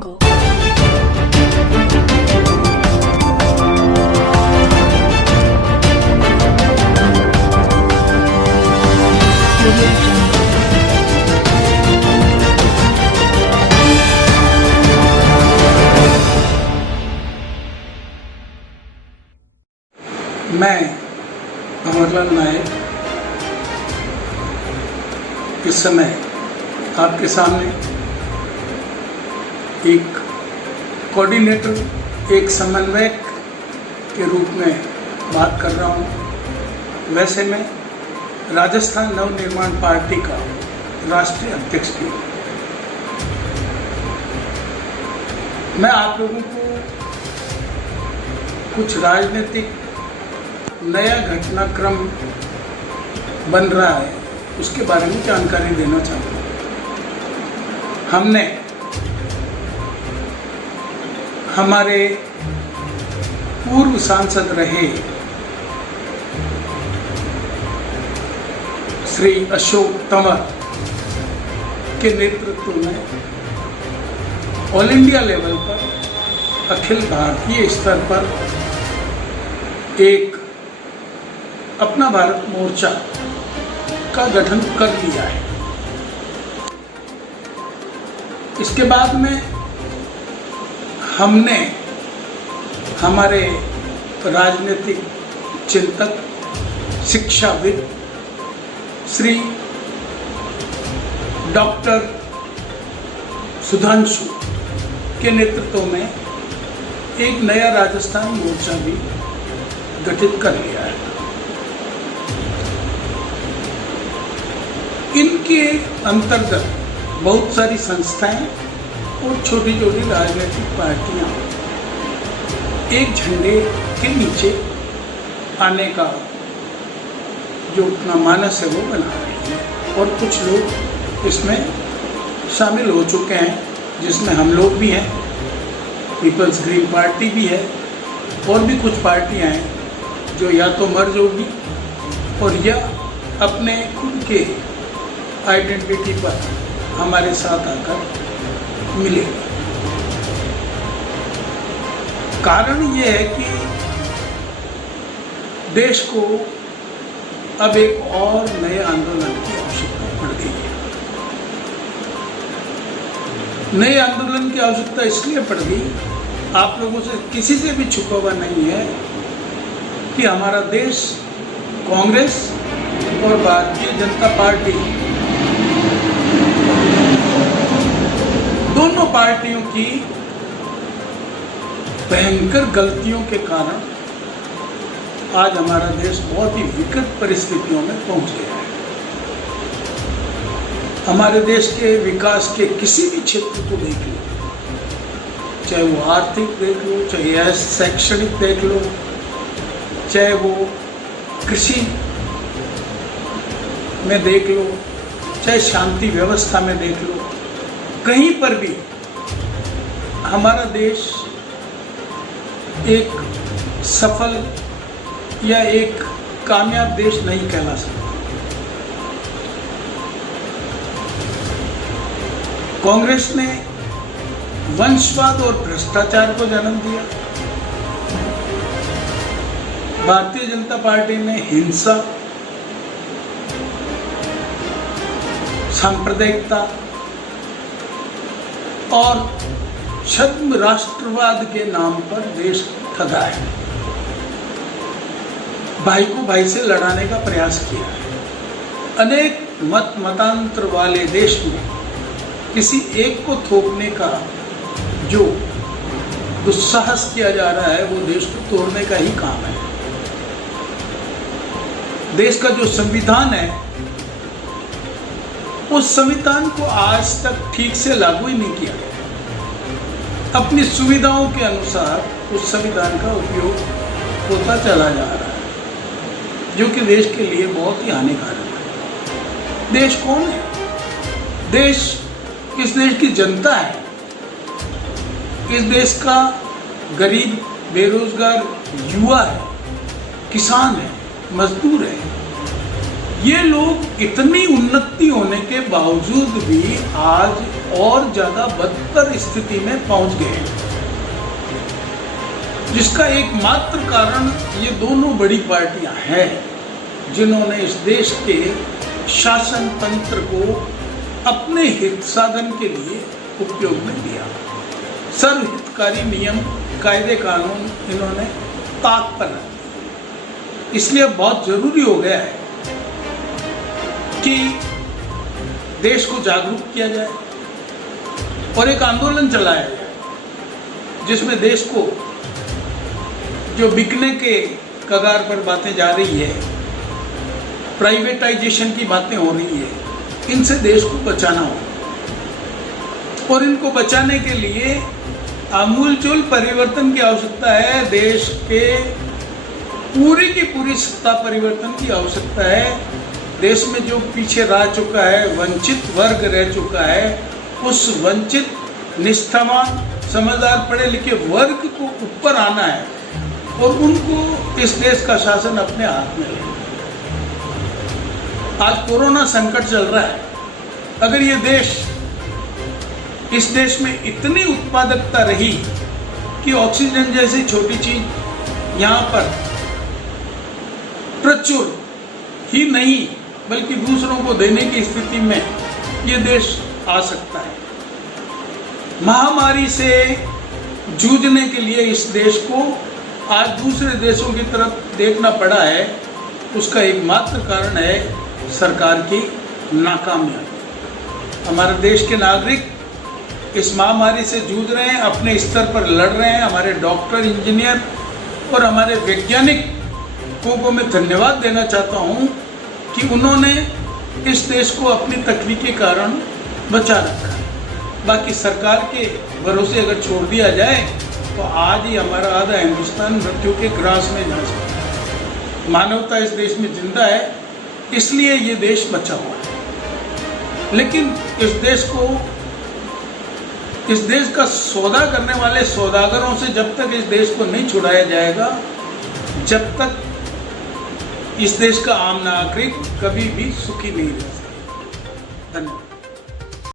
Go. मैं अमरलाल नायक इस समय आपके सामने एक कोऑर्डिनेटर, एक समन्वयक के रूप में बात कर रहा हूँ। वैसे मैं राजस्थान नवनिर्माण पार्टी का राष्ट्रीय अध्यक्ष भी हूँ। मैं आप लोगों को कुछ राजनीतिक नया घटनाक्रम बन रहा है उसके बारे में जानकारी देना चाहता हूँ। हमने हमारे पूर्व सांसद रहे श्री अशोक तंवर के नेतृत्व में ऑल इंडिया लेवल पर, अखिल भारतीय स्तर पर एक अपना भारत मोर्चा का गठन कर लिया है। इसके बाद में हमने हमारे राजनीतिक चिंतक, शिक्षाविद श्री डॉक्टर सुधांशु के नेतृत्व में एक नया राजस्थान मोर्चा भी गठित कर लिया है। इनके अंतर्गत बहुत सारी संस्थाएं और छोटी छोटी राजनीतिक पार्टियां एक झंडे के नीचे आने का जो अपना मानस है वो बना रही है और कुछ लोग इसमें शामिल हो चुके हैं, जिसमें हम लोग भी हैं, पीपल्स ग्रीन पार्टी भी है और भी कुछ पार्टियां हैं जो या तो मर्ज होगी और या अपने खुद के आइडेंटिटी पर हमारे साथ आकर मिलेगी। कारण ये है कि देश को अब एक और नए आंदोलन की आवश्यकता पड़ गई है। नए आंदोलन की आवश्यकता इसलिए पड़ गई, आप लोगों से किसी से भी छुपा हुआ नहीं है कि हमारा देश कांग्रेस और भारतीय जनता पार्टी दोनों पार्टियों की भयंकर गलतियों के कारण आज हमारा देश बहुत ही विकट परिस्थितियों में पहुंच गया है। हमारे देश के विकास के किसी भी क्षेत्र को देख लो, चाहे वो आर्थिक देख लो, चाहे शैक्षणिक देख लो, चाहे वो कृषि में देख लो, चाहे शांति व्यवस्था में देख लो, कहीं पर भी हमारा देश एक सफल या एक कामयाब देश नहीं कहला सकता। कांग्रेस ने वंशवाद और भ्रष्टाचार को जन्म दिया, भारतीय जनता पार्टी ने हिंसा, सांप्रदायिकता और छद्म राष्ट्रवाद के नाम पर देश ठगा है, भाई को भाई से लड़ाने का प्रयास किया है। अनेक मतांतर वाले देश में किसी एक को थोपने का जो दुस्साहस किया जा रहा है वो देश को तोड़ने का ही काम है। देश का जो संविधान है उस संविधान को आज तक ठीक से लागू ही नहीं किया गया। अपनी सुविधाओं के अनुसार उस संविधान का उपयोग होता चला जा रहा है, जो कि देश के लिए बहुत ही हानिकारक है। देश कौन है? देश इस देश की जनता है। इस देश का गरीब, बेरोजगार युवा है, किसान है, मजदूर है। ये लोग इतनी उन्नति होने के बावजूद भी आज और ज्यादा बदतर स्थिति में पहुंच गए हैं, जिसका एकमात्र कारण ये दोनों बड़ी पार्टियां हैं जिन्होंने इस देश के शासन तंत्र को अपने हित साधन के लिए उपयोग में लिया। सर्वहितकारी नियम, कायदे कानून इन्होंने ताक पर रख दिए। इसलिए बहुत जरूरी हो गया है कि देश को जागरूक किया जाए और एक आंदोलन चलाया जाए जिसमें देश को जो बिकने के कगार पर बातें जा रही है, प्राइवेटाइजेशन की बातें हो रही है, इनसे देश को बचाना हो और इनको बचाने के लिए आमूलचूल परिवर्तन की आवश्यकता है। देश के पूरी की पूरी सत्ता परिवर्तन की आवश्यकता है। देश में जो पीछे रह चुका है, वंचित वर्ग रह चुका है, उस वंचित निष्ठावान समझदार पढ़े लिखे वर्ग को ऊपर आना है और उनको इस देश का शासन अपने हाथ में लेना। आज कोरोना संकट चल रहा है। अगर ये देश, इस देश में इतनी उत्पादकता रही कि ऑक्सीजन जैसी छोटी चीज यहाँ पर प्रचुर ही नहीं बल्कि दूसरों को देने की स्थिति में ये देश आ सकता है। महामारी से जूझने के लिए इस देश को आज दूसरे देशों की तरफ देखना पड़ा है। उसका एकमात्र कारण है सरकार की नाकामयाबी। हमारे देश के नागरिक इस महामारी से जूझ रहे हैं, अपने स्तर पर लड़ रहे हैं। हमारे डॉक्टर, इंजीनियर और हमारे वैज्ञानिकों को मैं धन्यवाद देना चाहता हूं कि उन्होंने इस देश को अपनी तकनीकी कारण बचा रखा है। बाकी सरकार के भरोसे अगर छोड़ दिया जाए तो आज ही हमारा आधा हिंदुस्तान मृत्यु के ग्रास में जा सकता है। मानवता इस देश में जिंदा है, इसलिए ये देश बचा हुआ है। लेकिन इस देश का सौदा करने वाले सौदागरों से जब तक इस देश को नहीं छुड़ाया जाएगा, जब तक इस देश का आम नागरिक कभी भी सुखी नहीं रह सकता। धन्यवाद।